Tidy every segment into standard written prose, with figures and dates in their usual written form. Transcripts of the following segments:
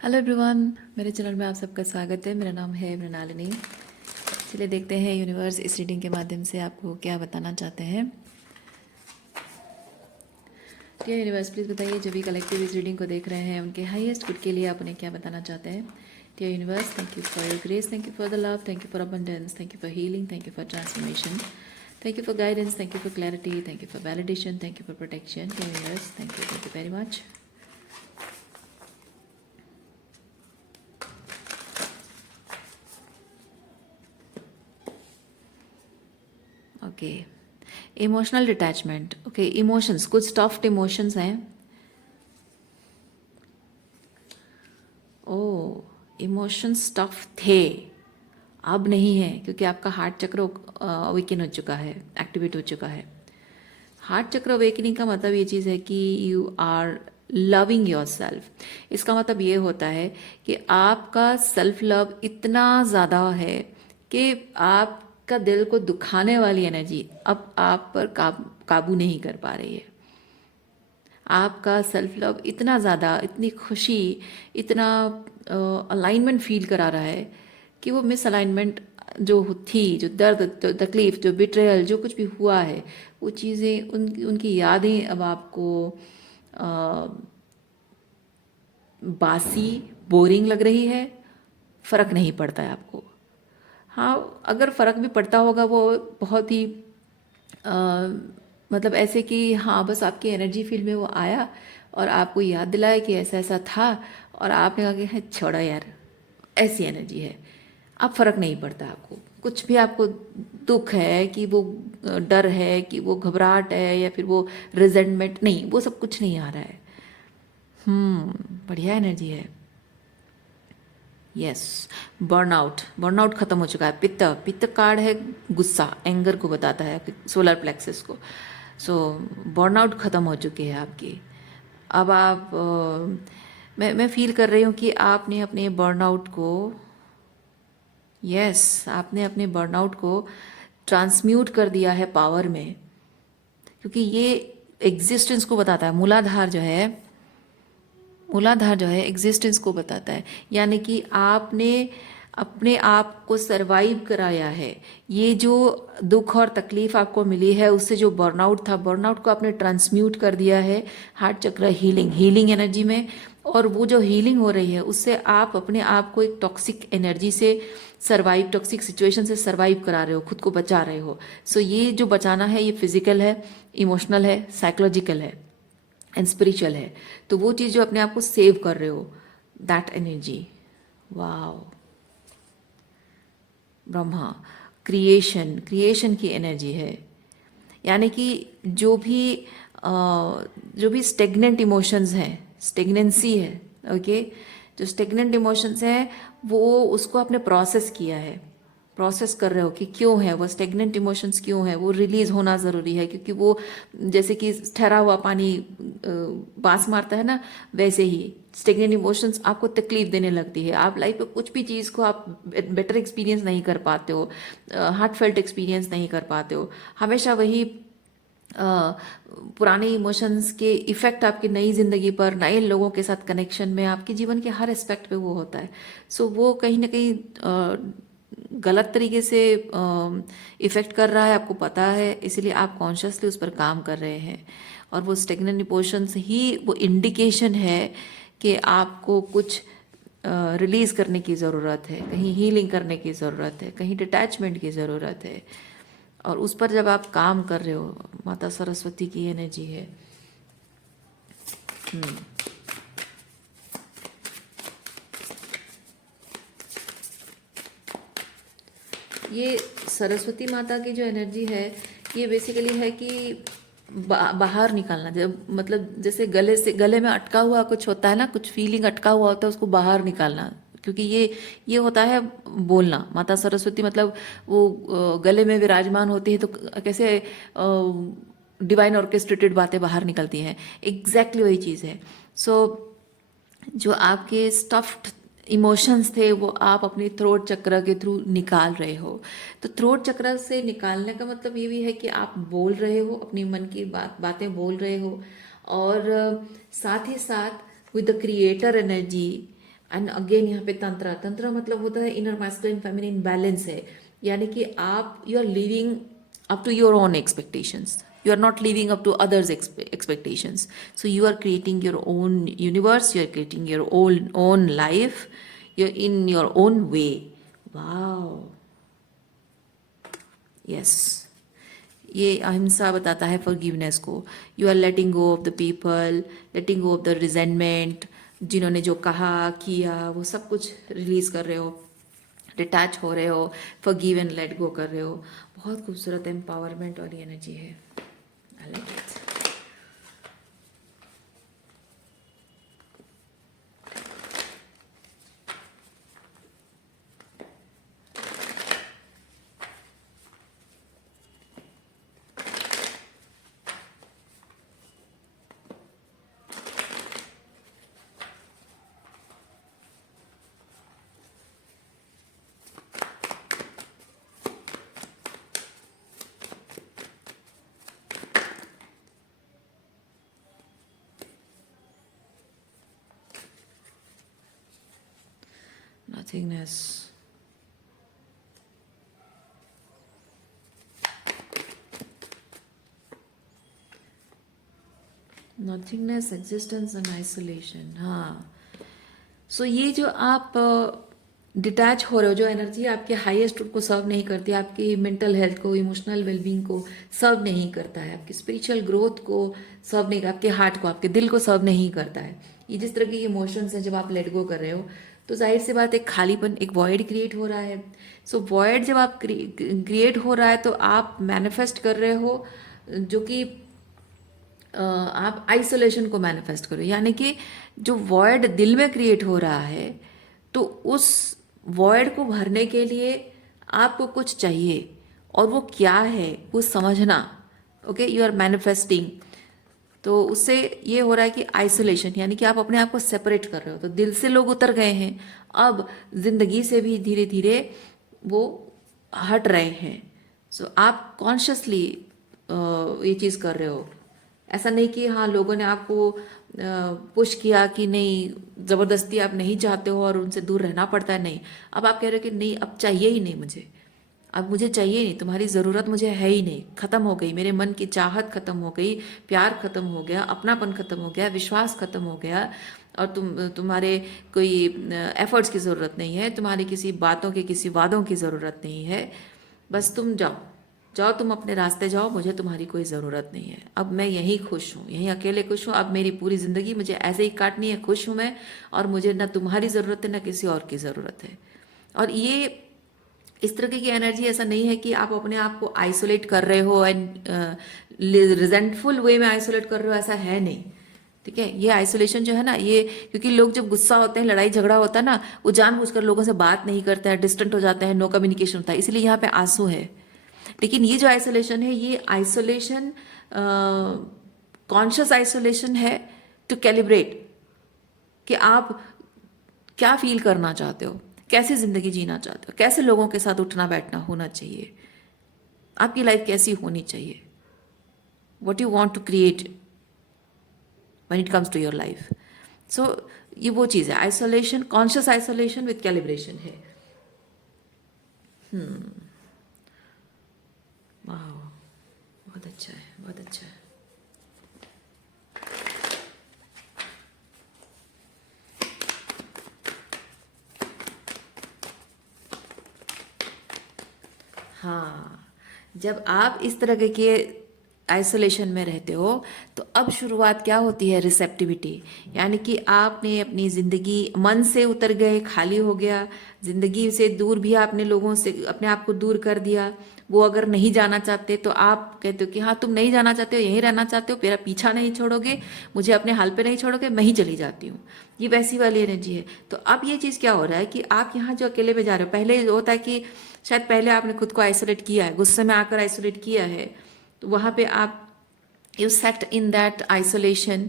Hello everyone, मेरे channel में आप सबका स्वागत है। मेरा नाम है मृणालिनी। चलिए देखते हैं यूनिवर्स इस रीडिंग के माध्यम से आपको क्या बताना चाहते हैं। डियर यूनिवर्स, प्लीज़ बताइए जो भी कलेक्टिव इस रीडिंग को देख रहे हैं उनके हाईएस्ट गुड के लिए आप उन्हें क्या बताना चाहते हैं। Dear universe, thank you for your grace, thank you for the love, thank you for abundance, thank you for healing, thank you for transformation, thank you for guidance, thank you for clarity, thank you for validation, thank you for protection. Dear universe, thank you very much. Okay, emotional detachment. Okay, emotions, कुछ टफ्ड emotions हैं। ओ, emotions tough थे, अब नहीं है, क्योंकि आपका heart चक्र अवेकन हो चुका है, एक्टिवेट हो चुका है। हार्ट चक्र अवेकनिंग का मतलब ये चीज़ है कि you are loving your self. इसका मतलब ये होता है कि आपका सेल्फ लव इतना ज़्यादा है कि आपका दिल को दुखाने वाली एनर्जी अब आप पर काबू नहीं कर पा रही है। आपका सेल्फ लव इतना ज़्यादा, इतनी खुशी, इतना अलाइनमेंट फील करा रहा है कि वो मिस अलाइनमेंट जो थी, जो दर्द, जो तकलीफ, जो बिट्रेयल, जो कुछ भी हुआ है, वो चीज़ें, उनकी यादें अब आपको बासी, बोरिंग लग रही है। फ़र्क नहीं पड़ता है आपको। हाँ, अगर फ़र्क भी पड़ता होगा वो बहुत ही अ, मतलब ऐसे कि हाँ, बस आपकी एनर्जी फील्ड में वो आया और आपको याद दिलाया कि ऐसा ऐसा था, और आपने कहा कि "है, छोड़ो यार, ऐसी एनर्जी है"। अब फ़र्क नहीं पड़ता आपको कुछ भी। आपको दुख है कि वो डर है कि वो घबराहट है या फिर वो रिजेंटमेंट, नहीं, वो सब कुछ नहीं आ रहा है। बढ़िया एनर्जी है। यस, बर्नआउट, बर्नआउट खत्म हो चुका है। पित्त, पित्त कार्ड है, गुस्सा, एंगर को बताता है, सोलर प्लेक्सस को। सो बर्नआउट खत्म हो चुकी है आपकी। अब आप मैं फील कर रही हूँ कि आपने अपने बर्नआउट को, यस, आपने अपने बर्नआउट को ट्रांसम्यूट कर दिया है पावर में, क्योंकि ये एग्जिस्टेंस को बताता है। मूलाधार जो है, मूलाधार जो है एग्जिस्टेंस को बताता है, यानी कि आपने अपने आप को सरवाइव कराया है। ये जो दुख और तकलीफ आपको मिली है, उससे जो बर्नआउट था, बर्नआउट को आपने ट्रांसम्यूट कर दिया है हार्ट चक्र हीलिंग, हीलिंग एनर्जी में। और वो जो हीलिंग हो रही है उससे आप अपने आप को एक टॉक्सिक एनर्जी से सरवाइव, टॉक्सिक सिचुएशन से सरवाइव करा रहे हो, खुद को बचा रहे हो। सो ये जो बचाना है, ये फिजिकल है, इमोशनल है, साइकोलॉजिकल है एंड स्पिरिचुअल है। तो वो चीज़ जो अपने आप को सेव कर रहे हो, that energy, wow. Brahma, creation, creation की एनर्जी है। यानी कि जो भी जो भी स्टेगनेंट इमोशंस हैं, स्टेगनेंसी है, ओके, जो स्टेगनेंट इमोशंस हैं वो उसको आपने प्रोसेस किया है, प्रोसेस कर रहे हो कि क्यों है वो स्टेगनेंट इमोशंस, क्यों है वो रिलीज होना ज़रूरी है, क्योंकि वो जैसे कि ठहरा हुआ पानी बांस मारता है ना, वैसे ही स्टेगनेंट इमोशंस आपको तकलीफ देने लगती है। आप लाइफ में कुछ भी चीज़ को आप बेटर एक्सपीरियंस नहीं कर पाते हो, हार्ट फेल्ट एक्सपीरियंस नहीं कर पाते हो। हमेशा वही पुराने इमोशंस के इफ़ेक्ट आपकी नई ज़िंदगी पर, नए लोगों के साथ कनेक्शन में, आपके जीवन के हर एस्पेक्ट पे वो होता है। सो वो कहीं ना कहीं गलत तरीके से इफ़ेक्ट कर रहा है, आपको पता है, इसीलिए आप कॉन्शियसली उस पर काम कर रहे हैं। और वो स्टेगनेंट इमोशंस ही वो इंडिकेशन है कि आपको कुछ रिलीज़ करने की ज़रूरत है, कहीं हीलिंग करने की ज़रूरत है, कहीं डिटैचमेंट की ज़रूरत है। और उस पर जब आप काम कर रहे हो, माता सरस्वती की एनर्जी है। ये सरस्वती माता की जो एनर्जी है, ये बेसिकली है कि बाहर निकालना, जब मतलब जैसे गले से, गले में अटका हुआ कुछ होता है ना, कुछ फीलिंग अटका हुआ होता है, उसको बाहर निकालना। क्योंकि ये होता है बोलना। माता सरस्वती मतलब वो गले में विराजमान होती है तो कैसे डिवाइन ऑर्केस्ट्रेटेड बातें बाहर निकलती हैं, एग्जैक्टली वही चीज़ है। सो जो आपके स्टफ्ड इमोशंस थे वो आप अपनी थ्रोट चक्र के थ्रू निकाल रहे हो। तो थ्रोट चक्र से निकालने का मतलब ये भी है कि आप बोल रहे हो, अपनी मन की बातें बोल रहे हो, और साथ ही साथ with the creator energy, and again यहाँ पे तंत्र, तंत्र मतलब होता है इनर मैस्कुलिन फेमिनिन बैलेंस है, यानी कि आप you are living up to your own expectations, you are not living up to others expectations, so you are creating your own universe, you are creating your own life, you're in your own way. Wow. Yes, ये अहिंसा बताता है forgiveness को. You are letting go of the people, letting go of the resentment, जिन्होंने जो कहा किया वो सब कुछ रिलीज कर रहे हो, डिटैच हो रहे हो, फॉरगिव एंड लेट गो कर रहे हो. बहुत खूबसूरत एम्पावरमेंट वाली एनर्जी है. I like it. Nothingness. Nothingness, existence and isolation. हाँ, सो ये जो आप डिटैच हो रहे हो, जो एनर्जी आपके हाईएस्ट रूट को सर्व नहीं करती, आपकी मेंटल हेल्थ को, इमोशनल वेलबींग को सर्व नहीं करता है, आपकी स्पिरिचुअल ग्रोथ को सर्व नहीं, आपके हार्ट को, आपके दिल को सर्व नहीं करता है. ये जिस तरह के इमोशंस हैं, जब आप लेट गो कर रहे हो तो जाहिर सी बात, एक खालीपन, एक वॉइड क्रिएट हो रहा है. सो वॉइड जब आप क्रिएट हो रहा है तो आप मैनिफेस्ट कर रहे हो, जो कि आप आइसोलेशन को मैनिफेस्ट करो. यानी कि जो वॉइड दिल में क्रिएट हो रहा है, तो उस वॉइड को भरने के लिए आपको कुछ चाहिए, और वो क्या है वो समझना. Okay, you are manifesting. तो उससे ये हो रहा है कि आइसोलेशन, यानी कि आप अपने आप को सेपरेट कर रहे हो. तो दिल से लोग उतर गए हैं, अब जिंदगी से भी धीरे धीरे वो हट रहे हैं. सो आप कॉन्शियसली ये चीज़ कर रहे हो. ऐसा नहीं कि हाँ लोगों ने आपको पुश किया कि नहीं, ज़बरदस्ती आप नहीं चाहते हो और उनसे दूर रहना पड़ता है. नहीं, अब आप कह रहे हो कि नहीं, अब चाहिए ही नहीं मुझे, अब मुझे चाहिए नहीं, तुम्हारी ज़रूरत मुझे है ही नहीं, ख़त्म हो गई, मेरे मन की चाहत ख़त्म हो गई, प्यार ख़त्म हो गया, अपनापन ख़त्म हो गया, विश्वास ख़त्म हो गया, और तुम्हारे कोई एफर्ट्स की ज़रूरत नहीं है, तुम्हारी किसी बातों के, किसी वादों की ज़रूरत नहीं है. बस तुम जाओ, जाओ तुम अपने रास्ते जाओ, मुझे तुम्हारी कोई ज़रूरत नहीं है. अब मैं यहीं खुश हूँ, यहीं अकेले खुश हूँ. अब मेरी पूरी ज़िंदगी मुझे ऐसे ही काटनी है, खुश हूँ मैं, और मुझे ना तुम्हारी ज़रूरत है ना किसी और की ज़रूरत है. और ये इस तरह की एनर्जी ऐसा नहीं है कि आप अपने आप को आइसोलेट कर रहे हो एंड रिजेंटफुल वे में आइसोलेट कर रहे हो, ऐसा है नहीं. ठीक है, ये आइसोलेशन जो है ना, ये क्योंकि लोग जब गुस्सा होते हैं, लड़ाई झगड़ा होता है ना, वो जानबूझकर लोगों से बात नहीं करते हैं, डिस्टेंट हो जाते हैं, नो कम्युनिकेशन होता है, इसलिए यहाँ पे आंसू है. लेकिन ये जो आइसोलेशन है, ये आइसोलेशन कॉन्शियस आइसोलेशन है टू कैलिब्रेट कि आप क्या फील करना चाहते हो, कैसे ज़िंदगी जीना चाहते हो, कैसे लोगों के साथ उठना बैठना होना चाहिए, आपकी लाइफ कैसी होनी चाहिए, what you want to create when it comes to your life. So ये वो चीज़ है, isolation, conscious isolation with calibration है. वाह, बहुत अच्छा है, बहुत अच्छा है. हाँ, जब आप इस तरह के आइसोलेशन में रहते हो तो अब शुरुआत क्या होती है, रिसेप्टिविटी. यानी कि आपने अपनी ज़िंदगी मन से उतर गए, खाली हो गया, ज़िंदगी से दूर भी आपने लोगों से अपने आप को दूर कर दिया. वो अगर नहीं जाना चाहते तो आप कहते हो कि हाँ तुम नहीं जाना चाहते हो, यहीं रहना चाहते हो, मेरा पीछा नहीं छोड़ोगे, मुझे अपने हाल पे नहीं छोड़ोगे, मैं ही चली जाती हूँ. ये वैसी वाली एनर्जी है. तो अब ये चीज़ क्या हो रहा है कि आप यहाँ जो अकेले में जा रहे हो, पहले होता है कि शायद पहले आपने खुद को आइसोलेट किया है, गुस्से में आकर आइसोलेट किया है, तो वहाँ पे आप you set in that isolation,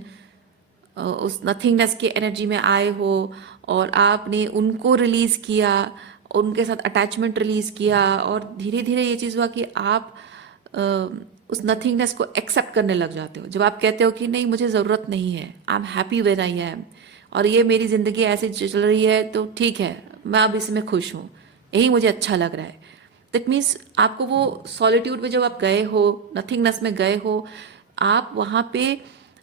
उस नथिंगनेस की एनर्जी में आए हो, और आपने उनको रिलीज़ किया और उनके साथ अटैचमेंट रिलीज़ किया, और धीरे धीरे ये चीज़ हुआ कि आप उस नथिंगनेस को एक्सेप्ट करने लग जाते हो. जब आप कहते हो कि नहीं मुझे ज़रूरत नहीं है, I am happy where I am, और ये मेरी ज़िंदगी ऐसे चल रही है तो ठीक है, मैं अब इसमें खुश हूँ, यही मुझे अच्छा लग रहा है। दैट मीन्स आपको वो सॉलिट्यूड में जब आप गए हो, नथिंगनेस में गए हो, आप वहाँ पे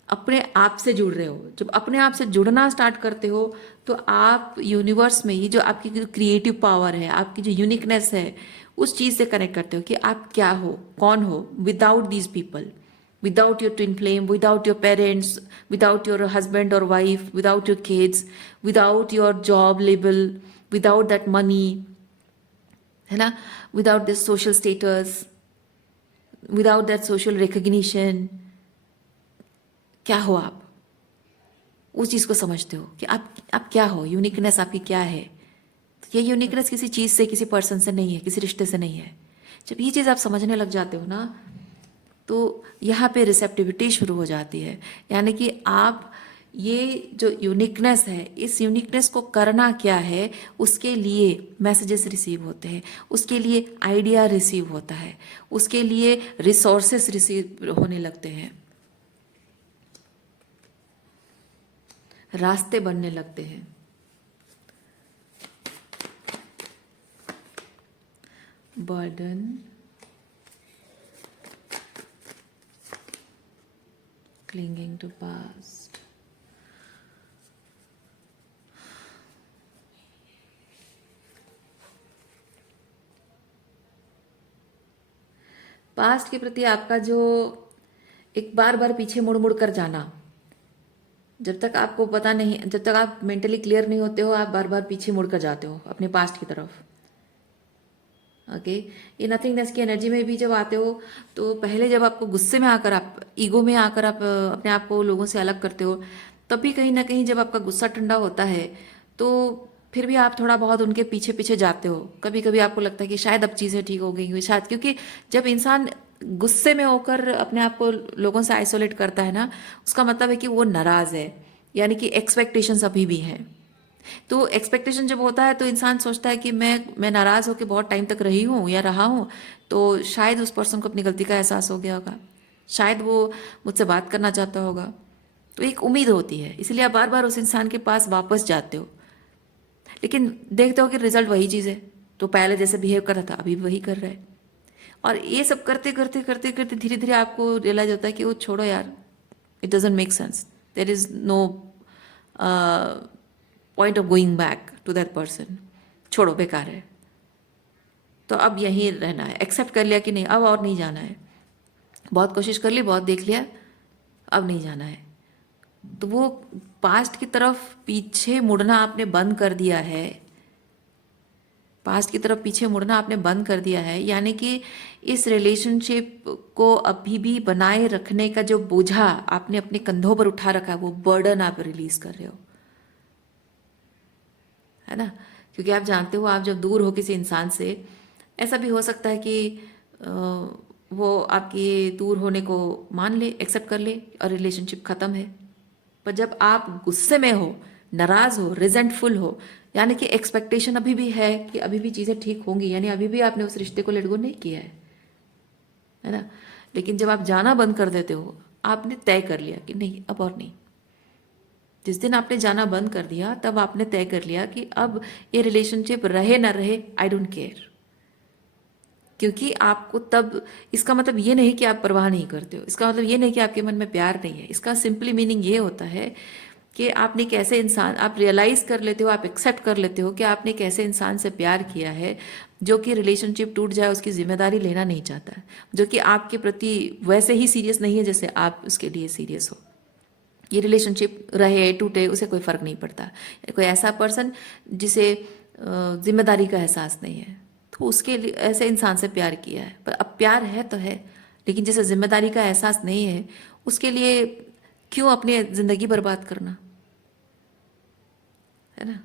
अपने आप से जुड़ रहे हो। जब अपने आप से जुड़ना स्टार्ट करते हो तो आप यूनिवर्स में ही जो आपकी क्रिएटिव पावर है, आपकी जो यूनिकनेस है, उस चीज़ से कनेक्ट करते हो कि आप क्या हो, कौन हो, without these people, without your twin flame, without your parents, without your husband or wife, without your kids, without your job label, without that money, है ना, without this social status, without that social recognition, क्या हो आप, उस चीज़ को समझते हो कि आप क्या हो, यूनिकनेस आपकी क्या है। तो ये यूनिकनेस किसी चीज़ से, किसी पर्सन से नहीं है, किसी रिश्ते से नहीं है। जब ये चीज़ आप समझने लग जाते हो ना, तो यहाँ पे रिसेप्टिविटी शुरू हो जाती है। यानी कि आप ये जो यूनिकनेस है, इस यूनिकनेस को करना क्या है, उसके लिए मैसेजेस रिसीव होते हैं, उसके लिए आइडिया रिसीव होता है, उसके लिए रिसोर्सेस रिसीव होने लगते हैं, रास्ते बनने लगते हैं। Burden, clinging to past, past के प्रति आपका जो एक बार बार पीछे मुड़ मुड़ कर जाना, जब तक आपको पता नहीं, जब तक आप मेंटली क्लियर नहीं होते हो, आप बार बार पीछे मुड़ कर जाते हो अपने पास्ट की तरफ। ओके, ये नथिंगनेस की एनर्जी में भी जब आते हो, तो पहले जब आपको गुस्से में आकर, आप ईगो में आकर आप अपने आप को लोगों से अलग करते हो, तब भी कहीं ना कहीं जब आपका गुस्सा ठंडा होता है, तो फिर भी आप थोड़ा बहुत उनके पीछे पीछे जाते हो। कभी कभी आपको लगता है कि शायद अब चीज़ें ठीक हो गई हुई, शायद, क्योंकि जब इंसान गुस्से में होकर अपने आप को लोगों से आइसोलेट करता है ना, उसका मतलब है कि वो नाराज़ है, यानी कि एक्सपेक्टेशंस अभी भी हैं। तो एक्सपेक्टेशन जब होता है तो इंसान सोचता है कि मैं नाराज़ होकर बहुत टाइम तक रही हूँ या रहा हूँ, तो शायद उस पर्सन को अपनी गलती का एहसास हो गया होगा, शायद वो मुझसे बात करना चाहता होगा। तो एक उम्मीद होती है, इसलिए आप बार बार उस इंसान के पास वापस जाते हो, लेकिन देखते हो कि रिजल्ट वही चीज़ है। तो पहले जैसे बिहेव कर रहा था, अभी भी वही कर रहा है। और ये सब करते करते करते करते धीरे धीरे आपको रियलाइज होता है कि वो छोड़ो यार, it doesn't make sense, there is no point of going back to that person, छोड़ो, बेकार है। तो अब यहीं रहना है, एक्सेप्ट कर लिया कि नहीं, अब और नहीं जाना है, बहुत कोशिश कर ली, बहुत देख लिया, अब नहीं जाना है। तो वो पास्ट की तरफ पीछे मुड़ना आपने बंद कर दिया है, पास्ट की तरफ पीछे मुड़ना आपने बंद कर दिया है, यानी कि इस रिलेशनशिप को अभी भी बनाए रखने का जो बोझा आपने अपने कंधों पर उठा रखा है, वो बर्डन आप रिलीज कर रहे हो, है ना। क्योंकि आप जानते हो, आप जब दूर हो किसी इंसान से, ऐसा भी हो सकता है कि वो आपके दूर होने को मान ले, एक्सेप्ट कर ले और रिलेशनशिप ख़त्म है। पर जब आप गुस्से में हो, नाराज़ हो, रिजेंटफुल हो, यानी कि एक्सपेक्टेशन अभी भी है कि अभी भी चीज़ें ठीक होंगी, यानी अभी भी आपने उस रिश्ते को लेट गो नहीं किया है ना। लेकिन जब आप जाना बंद कर देते हो, आपने तय कर लिया कि नहीं, अब और नहीं। जिस दिन आपने जाना बंद कर दिया, तब आपने तय कर लिया कि अब ये रिलेशनशिप रहे ना रहे, आई डोंट केयर। क्योंकि आपको तब, इसका मतलब ये नहीं कि आप परवाह नहीं करते हो, इसका मतलब ये नहीं कि आपके मन में प्यार नहीं है, इसका सिंपली मीनिंग ये होता है कि आपने एक ऐसे इंसान, आप रियलाइज कर लेते हो, आप एक्सेप्ट कर लेते हो कि आपने एक ऐसे इंसान से प्यार किया है जो कि रिलेशनशिप टूट जाए उसकी जिम्मेदारी लेना नहीं चाहता है, जो कि आपके प्रति वैसे ही सीरियस नहीं है जैसे आप उसके लिए सीरियस हो। ये रिलेशनशिप रहे टूटे उसे कोई फ़र्क नहीं पड़ता। कोई ऐसा पर्सन जिसे जिम्मेदारी का एहसास नहीं है, तो उसके लिए ऐसे इंसान से प्यार किया है। पर अब प्यार है तो है, लेकिन जिसे जिम्मेदारी का एहसास नहीं है, उसके लिए क्यों अपनी ज़िंदगी बर्बाद करना, है ना।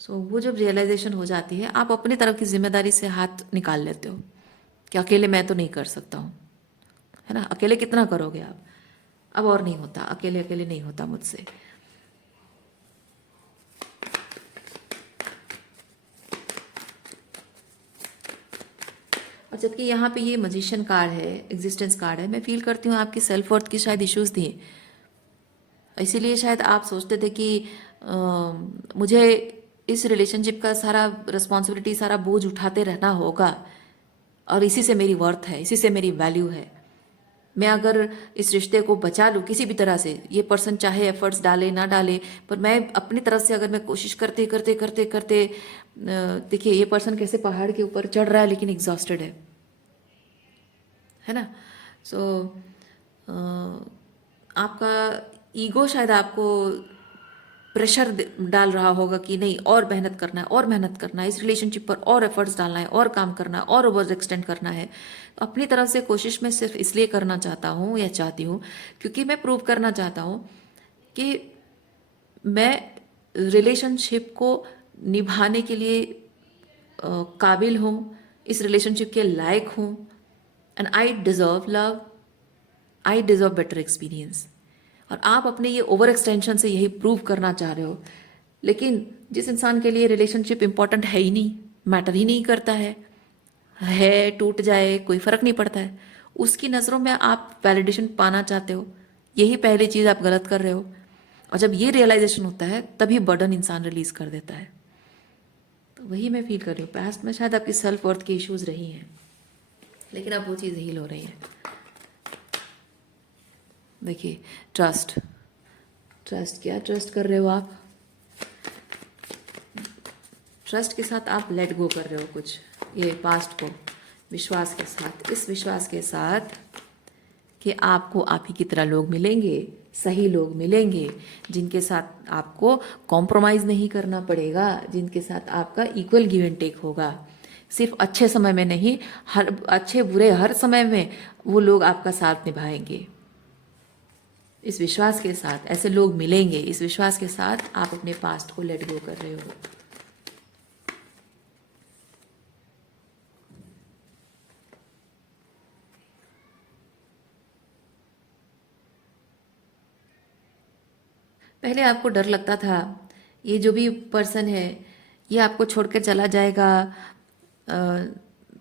सो वो जब रियलाइजेशन हो जाती है, आप अपनी तरफ की जिम्मेदारी से हाथ निकाल लेते हो कि अकेले मैं तो नहीं कर सकता हूँ, है ना। अकेले कितना करोगे आप, अब और नहीं होता, अकेले अकेले नहीं होता मुझसे। और जबकि यहाँ पे ये मजिशियन कार्ड है, एग्जिस्टेंस कार्ड है, मैं फील करती हूँ आपकी सेल्फ वर्थ की शायद इश्यूज थी, इसीलिए शायद आप सोचते थे कि मुझे इस रिलेशनशिप का सारा रिस्पॉन्सिबिलिटी, सारा बोझ उठाते रहना होगा, और इसी से मेरी वर्थ है, इसी से मेरी वैल्यू है। मैं अगर इस रिश्ते को बचा लूँ किसी भी तरह से, ये पर्सन चाहे एफर्ट्स डाले ना डाले, पर मैं अपनी तरफ से अगर मैं कोशिश करते करते करते करते, देखिए ये पर्सन कैसे पहाड़ के ऊपर चढ़ रहा है लेकिन एग्जॉस्टेड है ना। सो आपका ईगो शायद आपको प्रेशर डाल रहा होगा कि नहीं, और मेहनत करना है, और मेहनत करना है, इस रिलेशनशिप पर और एफर्ट्स डालना है, और काम करना है, और ओवर एक्सटेंड करना है। तो अपनी तरफ से कोशिश मैं सिर्फ इसलिए करना चाहता हूँ या चाहती हूँ क्योंकि मैं प्रूव करना चाहता हूँ कि मैं रिलेशनशिप को निभाने के लिए काबिल हूँ, इस रिलेशनशिप के लायक हूँ, and I deserve love, I deserve better experience. और आप अपने ये ओवर एक्सटेंशन से यही प्रूव करना चाह रहे हो, लेकिन जिस इंसान के लिए रिलेशनशिप इंपॉर्टेंट है ही नहीं, मैटर ही नहीं करता है टूट जाए कोई फर्क नहीं पड़ता है, उसकी नज़रों में आप वैलिडेशन पाना चाहते हो, यही पहली चीज़ आप गलत कर रहे हो। और जब ये रियलाइजेशन होता है तभी बर्डन इंसान रिलीज कर देता है। तो वही मैं फील कर रही हूँ, पास्ट में शायद आपकी सेल्फ वर्थ की इश्यूज रही हैं, लेकिन अब वो चीज़ हील हो रही है। देखिए ट्रस्ट, ट्रस्ट क्या ट्रस्ट कर रहे हो आप? ट्रस्ट के साथ आप लेट गो कर रहे हो कुछ, ये पास्ट को विश्वास के साथ, इस विश्वास के साथ कि आपको आप ही की तरह लोग मिलेंगे, सही लोग मिलेंगे, जिनके साथ आपको कॉम्प्रोमाइज़ नहीं करना पड़ेगा, जिनके साथ आपका इक्वल गिव एंड टेक होगा। सिर्फ अच्छे समय में नहीं, हर अच्छे बुरे हर समय में वो लोग आपका साथ निभाएंगे। इस विश्वास के साथ ऐसे लोग मिलेंगे, इस विश्वास के साथ आप अपने पास्ट को लेट गो कर रहे हो। पहले आपको डर लगता था ये जो भी पर्सन है ये आपको छोड़कर चला जाएगा,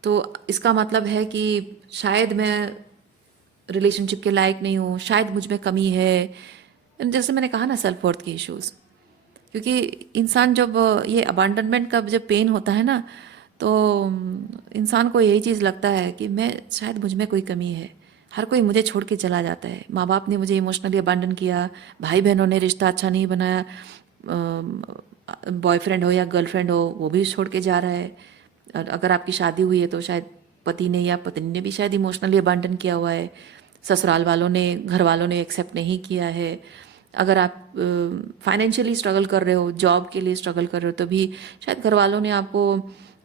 तो इसका मतलब है कि शायद मैं रिलेशनशिप के लायक नहीं हूँ, शायद मुझ में कमी है। जैसे मैंने कहा ना, सेल्फ वर्थ के इश्यूज, क्योंकि इंसान जब ये अबांडनमेंट का जब पेन होता है ना, तो इंसान को यही चीज़ लगता है कि मैं शायद मुझ में कोई कमी है, हर कोई मुझे छोड़ के चला जाता है, माँ बाप ने मुझे इमोशनली अबांडन किया, भाई बहनों ने रिश्ता अच्छा नहीं बनाया, बॉयफ्रेंड हो या गर्लफ्रेंड हो वो भी छोड़ के जा रहा है, और अगर आपकी शादी हुई है तो शायद पति ने या पत्नी ने भी शायद इमोशनली अबांडन किया हुआ है, ससुराल वालों ने, घर वालों ने एक्सेप्ट नहीं किया है। अगर आप फाइनेंशियली स्ट्रगल कर रहे हो, जॉब के लिए स्ट्रगल कर रहे हो, तो भी शायद घर वालों ने आपको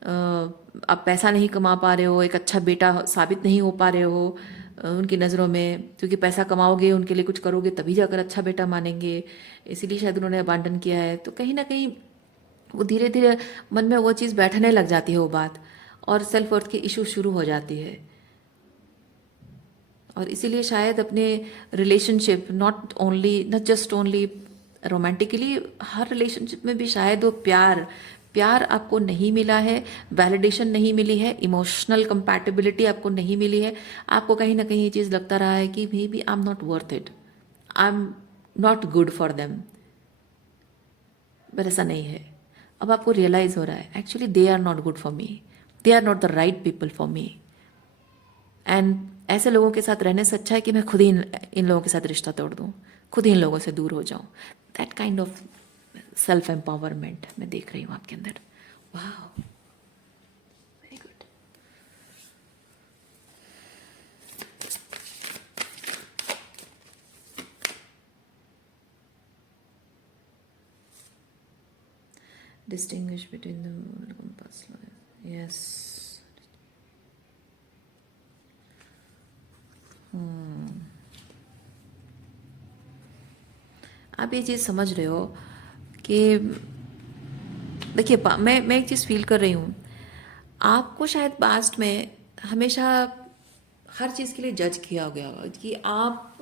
आप पैसा नहीं कमा पा रहे हो, एक अच्छा बेटा साबित नहीं हो पा रहे हो उनकी नज़रों में, क्योंकि पैसा कमाओगे, उनके लिए कुछ करोगे तभी जाकर अच्छा बेटा मानेंगे, इसीलिए शायद उन्होंने अबांडन किया है। तो कहीं ना कहीं वो धीरे धीरे मन में वो चीज़ बैठने लग जाती है, वो बात, और सेल्फ वर्थ की इशू शुरू हो जाती है। और इसीलिए शायद अपने relationship, not just only romantically, her relationship में भी शायद वो प्यार प्यार आपको नहीं मिला है, वैलिडेशन नहीं मिली है, इमोशनल कंपैटिबिलिटी आपको नहीं मिली है। आपको कहीं ना कहीं ये चीज़ लगता रहा है कि maybe I am not worth it, I am not good for them, पर ऐसा नहीं है। अब आपको रियलाइज़ हो रहा है actually they are not good for me, they are not the right people for me, and ऐसे लोगों के साथ रहने से अच्छा है कि मैं खुद ही इन लोगों के साथ रिश्ता तोड़ दूँ, खुद ही इन लोगों से दूर हो जाऊँ। That kind of self empowerment मैं देख रही हूँ आपके अंदर। वाह, very good. Distinguish between the past life, yes. आप ये चीज़ समझ रहे हो कि देखिए, मैं एक चीज़ फील कर रही हूँ, आपको शायद पास्ट में हमेशा हर चीज़ के लिए जज किया गया होगा कि आप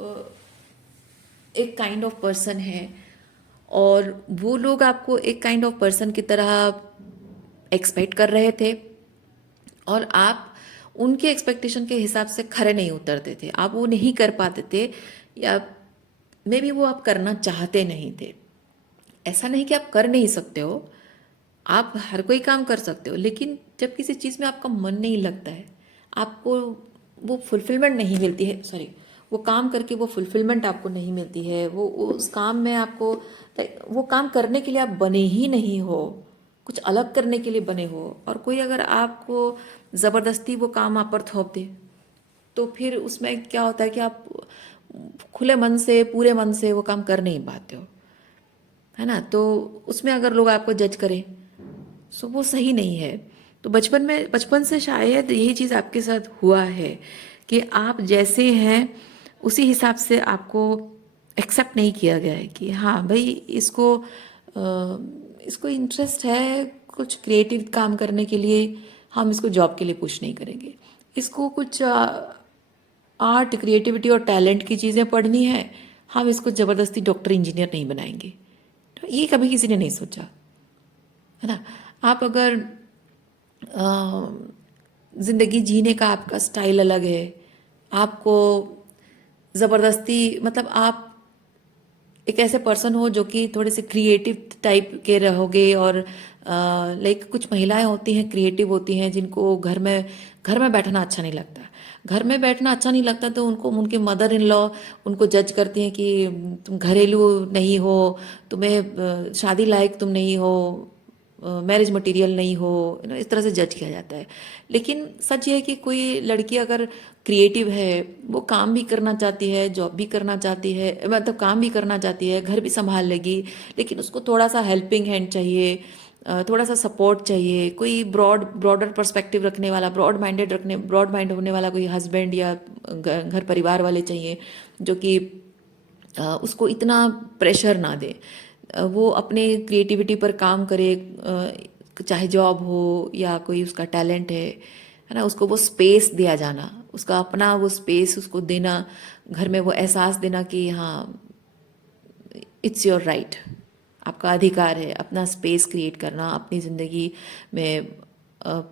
एक काइंड ऑफ पर्सन है, और वो लोग आपको एक काइंड ऑफ पर्सन की तरह एक्सपेक्ट कर रहे थे, और आप उनके एक्सपेक्टेशन के हिसाब से खरे नहीं उतरते थे, आप वो नहीं कर पाते थे, या मे बी वो आप करना चाहते नहीं थे। ऐसा नहीं कि आप कर नहीं सकते हो, आप हर कोई काम कर सकते हो, लेकिन जब किसी चीज़ में आपका मन नहीं लगता है, आपको वो फुलफिलमेंट नहीं मिलती है, सॉरी, वो काम करके वो फुलफिलमेंट आपको नहीं मिलती है, वो उस काम में आपको वो काम करने के लिए आप बने ही नहीं हो, कुछ अलग करने के लिए बने हो, और कोई अगर आपको ज़बरदस्ती वो काम आप पर थोप दे, तो फिर उसमें क्या होता है कि आप खुले मन से, पूरे मन से वो काम कर नहीं पाते हो, है ना। तो उसमें अगर लोग आपको जज करें सो वो सही नहीं है। तो बचपन से शायद यही चीज़ आपके साथ हुआ है कि आप जैसे हैं उसी हिसाब से आपको एक्सेप्ट नहीं किया गया है कि हाँ भाई इसको इंटरेस्ट है कुछ क्रिएटिव काम करने के लिए, हम इसको जॉब के लिए पुश नहीं करेंगे। इसको कुछ आर्ट, क्रिएटिविटी और टैलेंट की चीज़ें पढ़नी है, हम इसको ज़बरदस्ती डॉक्टर इंजीनियर नहीं बनाएंगे। तो ये कभी किसी ने नहीं सोचा, है ना। आप अगर ज़िंदगी जीने का आपका स्टाइल अलग है, आपको ज़बरदस्ती, मतलब आप एक ऐसे पर्सन हो जो कि थोड़े से क्रिएटिव टाइप के रहोगे, और लाइक कुछ महिलाएं होती हैं, क्रिएटिव होती हैं, जिनको घर में बैठना अच्छा नहीं लगता। घर में बैठना अच्छा नहीं लगता तो उनको उनके मदर इन लॉ उनको जज करती हैं कि तुम घरेलू नहीं हो, तुम्हें शादी लायक तुम नहीं हो, मैरिज मटेरियल नहीं हो, इस तरह से जज किया जाता है। लेकिन सच ये है कि कोई लड़की अगर क्रिएटिव है, वो काम भी करना चाहती है, जॉब भी करना चाहती है, मतलब काम भी करना चाहती है, घर भी संभाल लेगी, लेकिन उसको थोड़ा सा हेल्पिंग हैंड चाहिए, थोड़ा सा सपोर्ट चाहिए, कोई ब्रॉडर पर्सपेक्टिव रखने वाला, ब्रॉड माइंड होने वाला कोई हस्बैंड या घर परिवार वाले चाहिए, जो कि उसको इतना प्रेशर ना दे, वो अपने क्रिएटिविटी पर काम करे, चाहे जॉब हो या कोई उसका टैलेंट है ना, उसको वो स्पेस दिया जाना, उसका अपना वो स्पेस उसको देना, घर में वो एहसास देना कि हाँ इट्स योर राइट, आपका अधिकार है अपना स्पेस क्रिएट करना अपनी ज़िंदगी में।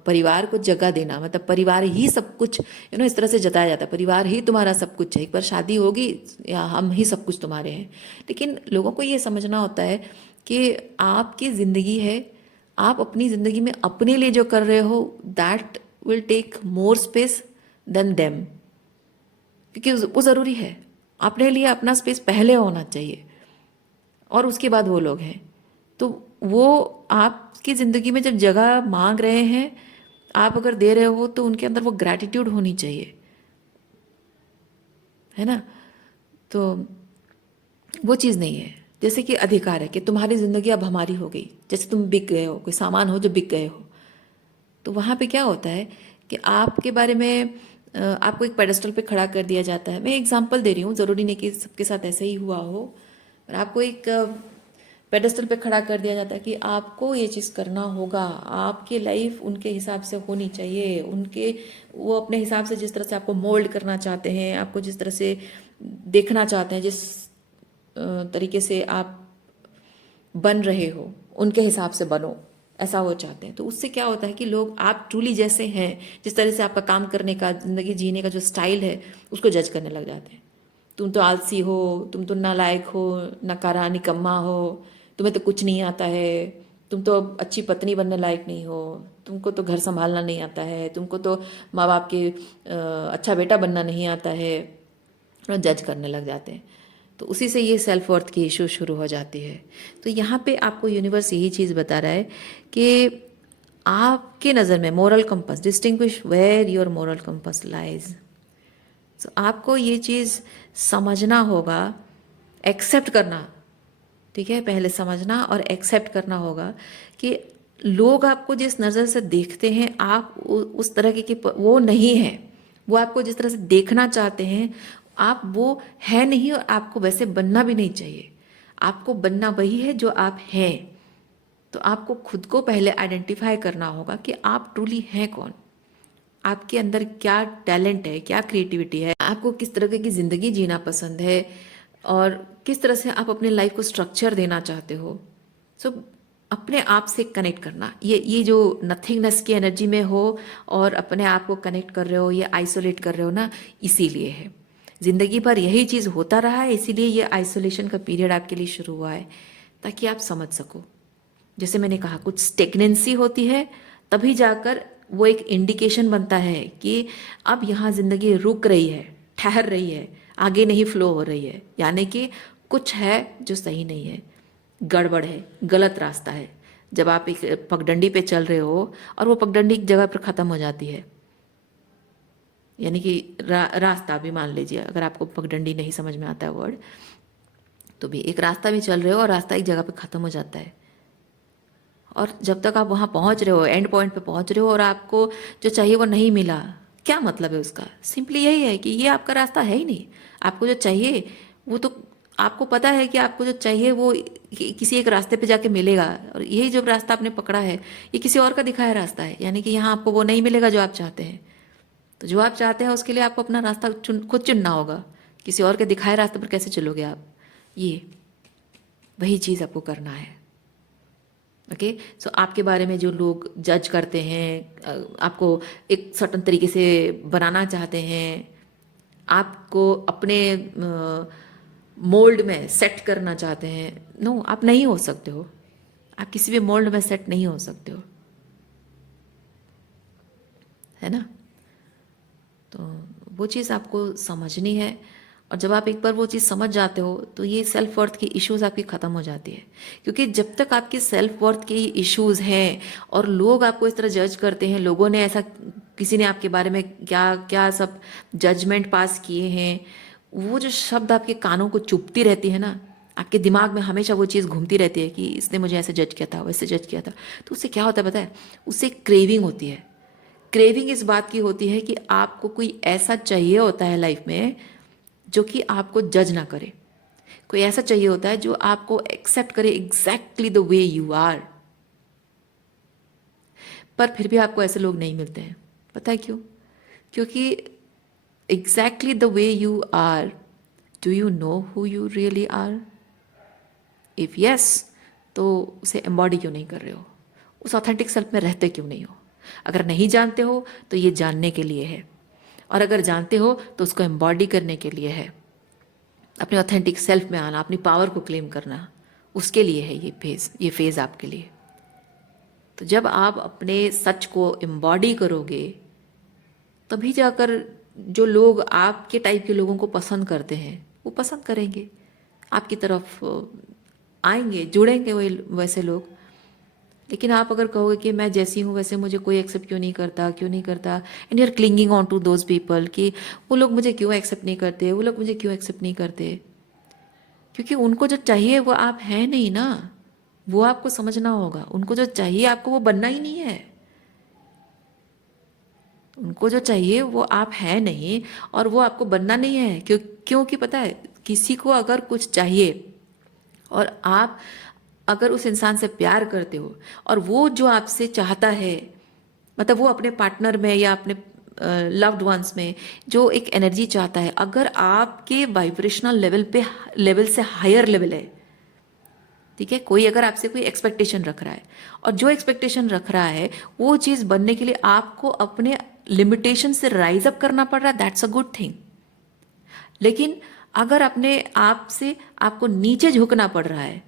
परिवार को जगह देना, मतलब परिवार ही सब कुछ, इस तरह से जताया जाता है, परिवार ही तुम्हारा सब कुछ है, एक बार शादी होगी या हम ही सब कुछ तुम्हारे हैं। लेकिन लोगों को ये समझना होता है कि आपकी ज़िंदगी है, आप अपनी ज़िंदगी में अपने लिए जो कर रहे हो that will take more space than them, क्योंकि वो ज़रूरी है। अपने लिए अपना स्पेस पहले होना चाहिए और उसके बाद वो लोग हैं। तो वो आपकी ज़िंदगी में जब जगह मांग रहे हैं, आप अगर दे रहे हो तो उनके अंदर वो ग्रैटिट्यूड होनी चाहिए, है ना। तो वो चीज़ नहीं है। जैसे कि अधिकार है कि तुम्हारी ज़िंदगी अब हमारी हो गई, जैसे तुम बिक गए हो, कोई सामान हो जो बिक गए हो, तो वहाँ पे क्या होता है कि आपके बारे में आपको एक पेडेस्टल पे खड़ा कर दिया जाता है। मैं एग्जांपल दे रही हूँ, ज़रूरी नहीं कि सबके साथ ऐसे ही हुआ हो, पर आपको एक पेडेस्टल पे खड़ा कर दिया जाता है कि आपको ये चीज़ करना होगा, आपकी लाइफ उनके हिसाब से होनी चाहिए, वो अपने हिसाब से जिस तरह से आपको मोल्ड करना चाहते हैं, आपको जिस तरह से देखना चाहते हैं, जिस तरीके से आप बन रहे हो उनके हिसाब से बनो, ऐसा वो चाहते हैं। तो उससे क्या होता है कि लोग आप ट्रूली जैसे हैं, जिस तरह से आपका काम करने का, ज़िंदगी जीने का जो स्टाइल है, उसको जज करने लग जाते हैं। तुम तो आलसी हो, तुम तो नालायक हो, नकारा, निकम्मा हो, तुम्हें तो कुछ नहीं आता है, तुम तो अच्छी पत्नी बनने लायक नहीं हो, तुमको तो घर संभालना नहीं आता है, तुमको तो माँ बाप के अच्छा बेटा बनना नहीं आता है, और जज करने लग जाते हैं। तो उसी से ये सेल्फ वर्थ की इशू शुरू हो जाती है। तो यहाँ पे आपको यूनिवर्स यही चीज़ बता रहा है कि आपके नज़र में moral compass, distinguish where your moral compass lies. तो आपको ये चीज़ समझना होगा, एक्सेप्ट करना, ठीक है, पहले समझना और एक्सेप्ट करना होगा कि लोग आपको जिस नज़र से देखते हैं, आप उस तरह के वो नहीं है। वो आपको जिस तरह से देखना चाहते हैं, आप वो है नहीं, और आपको वैसे बनना भी नहीं चाहिए। आपको बनना वही है जो आप हैं। तो आपको खुद को पहले आइडेंटिफाई करना होगा कि आप ट्रूली हैं कौन, आपके अंदर क्या टैलेंट है, क्या क्रिएटिविटी है, आपको किस तरह की ज़िंदगी जीना पसंद है, और किस तरह से आप अपने लाइफ को स्ट्रक्चर देना चाहते हो। सो अपने आप से कनेक्ट करना, ये जो नथिंगनेस की एनर्जी में हो और अपने आप को कनेक्ट कर रहे हो या आइसोलेट कर रहे हो ना, इसीलिए है। ज़िंदगी भर यही चीज़ होता रहा है, इसीलिए ये आइसोलेशन का पीरियड आपके लिए शुरू हुआ है, ताकि आप समझ सको। जैसे मैंने कहा, कुछ स्टेगनेंसी होती है, तभी जाकर वो एक इंडिकेशन बनता है कि अब यहाँ ज़िंदगी रुक रही है, ठहर रही है, आगे नहीं फ्लो हो रही है, यानी कि कुछ है जो सही नहीं है, गड़बड़ है, गलत रास्ता है। जब आप एक पगडंडी पे चल रहे हो और वो पगडंडी एक जगह पर ख़त्म हो जाती है, यानी कि रास्ता भी, मान लीजिए अगर आपको पगडंडी नहीं समझ में आता है वर्ड, तो भी एक रास्ता भी चल रहे हो और रास्ता एक जगह पे ख़त्म हो जाता है, और जब तक आप वहाँ पहुँच रहे हो, एंड पॉइंट पे पहुँच रहे हो और आपको जो चाहिए वो नहीं मिला, क्या मतलब है उसका? सिंपली यही है कि ये आपका रास्ता है ही नहीं। आपको जो चाहिए वो तो आपको पता है कि आपको जो चाहिए वो किसी एक रास्ते पे जाके मिलेगा, और यही जो रास्ता आपने पकड़ा है ये किसी और का दिखाया रास्ता है, यानी कि यहाँ आपको वो नहीं मिलेगा जो आप चाहते हैं। तो जो आप चाहते हैं उसके लिए आपको अपना रास्ता खुद चुनना होगा। किसी और के दिखाए रास्ते पर कैसे चलोगे आप? ये वही चीज़ आपको करना है। ओके, सो आपके बारे में जो लोग जज करते हैं, आपको एक सर्टन तरीके से बनाना चाहते हैं, आपको अपने मोल्ड में सेट करना चाहते हैं, नो, आप नहीं हो सकते हो। आप किसी भी मोल्ड में सेट नहीं हो सकते हो, है ना? तो वो चीज़ आपको समझनी है, और जब आप एक बार वो चीज़ समझ जाते हो तो ये सेल्फ वर्थ की इश्यूज आपकी ख़त्म हो जाती है। क्योंकि जब तक आपकी सेल्फ वर्थ के इश्यूज हैं और लोग आपको इस तरह जज करते हैं, लोगों ने ऐसा, किसी ने आपके बारे में क्या क्या सब जजमेंट पास किए हैं, वो जो शब्द आपके कानों को चुभती रहती है ना, आपके दिमाग में हमेशा वो चीज़ घूमती रहती है कि इसने मुझे ऐसे जज किया था, वैसे जज किया था, तो उससे क्या होता है पता है? उससे क्रेविंग होती है। क्रेविंग इस बात की होती है कि आपको कोई ऐसा चाहिए होता है लाइफ में जो कि आपको जज ना करे। कोई ऐसा चाहिए होता है जो आपको एक्सेप्ट करे exactly the way you are. पर फिर भी आपको ऐसे लोग नहीं मिलते हैं। पता है क्यों? क्योंकि exactly the way you are, do you know who you really are? If yes, तो उसे एम्बॉडी क्यों नहीं कर रहे हो? उस ऑथेंटिक सेल्फ में रहते क्यों नहीं हो? अगर नहीं जानते हो तो ये जानने के लिए है, और अगर जानते हो तो उसको एम्बॉडी करने के लिए है। अपने ऑथेंटिक सेल्फ में आना, अपनी पावर को क्लेम करना, उसके लिए है ये फेज़ आपके लिए। तो जब आप अपने सच को एम्बॉडी करोगे, तभी जाकर जो लोग आपके टाइप के लोगों को पसंद करते हैं वो पसंद करेंगे, आपकी तरफ आएंगे, जुड़ेंगे वैसे लोग। लेकिन आप अगर कहोगे कि मैं जैसी हूँ वैसे मुझे कोई एक्सेप्ट क्यों नहीं करता, and you are clinging on to those people कि वो लोग मुझे क्यों एक्सेप्ट नहीं करते, वो लोग मुझे क्यों एक्सेप्ट नहीं करते, क्योंकि उनको जो चाहिए वो आप हैं नहीं ना। वो आपको समझना होगा, उनको जो चाहिए आपको वो बनना ही नहीं है। उनको जो चाहिए वो आप हैं नहीं, और वो आपको बनना नहीं है। क्योंकि पता है, किसी को अगर कुछ चाहिए और आप अगर उस इंसान से प्यार करते हो और वो जो आपसे चाहता है, मतलब वो अपने पार्टनर में या अपने लव्ड वंस में जो एक एनर्जी चाहता है, अगर आपके वाइब्रेशनल लेवल से हायर लेवल है, ठीक है, कोई अगर आपसे कोई एक्सपेक्टेशन रख रहा है और जो एक्सपेक्टेशन रख रहा है वो चीज़ बनने के लिए आपको अपने लिमिटेशन से राइज अप करना पड़ रहा है, दैट्स अ गुड थिंग। लेकिन अगर अपने आप से आपको नीचे झुकना पड़ रहा है,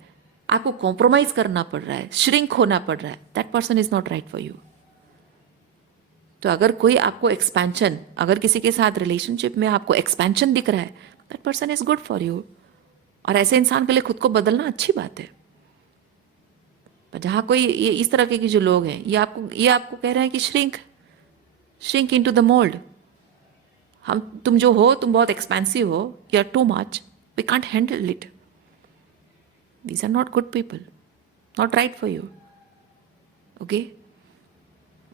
आपको कॉम्प्रोमाइज करना पड़ रहा है, श्रिंक होना पड़ रहा है, that person is not right for you. तो अगर कोई आपको एक्सपेंशन, अगर किसी के साथ रिलेशनशिप में आपको एक्सपेंशन दिख रहा है, that person is good for you. और ऐसे इंसान के लिए खुद को बदलना अच्छी बात है। पर जहाँ कोई ये इस तरह के जो लोग हैं, ये आपको कह रहे हैं कि श्रिंक इनटू द मोल्ड। तुम जो हो, तुम बहुत एक्सपेंसिव हो, you are too much, we can't handle it, these are not good people, not right for you. Okay,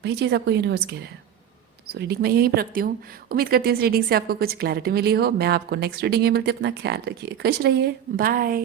वही चीज़ आपको यूनिवर्स कह रहा है। सो रीडिंग मैं यहीं पर रखती हूँ। उम्मीद करती हूँ इस रीडिंग से आपको कुछ क्लैरिटी मिली हो। मैं आपको नेक्स्ट रीडिंग में मिलती हूँ। अपना ख्याल रखिए, खुश रहिए, बाय।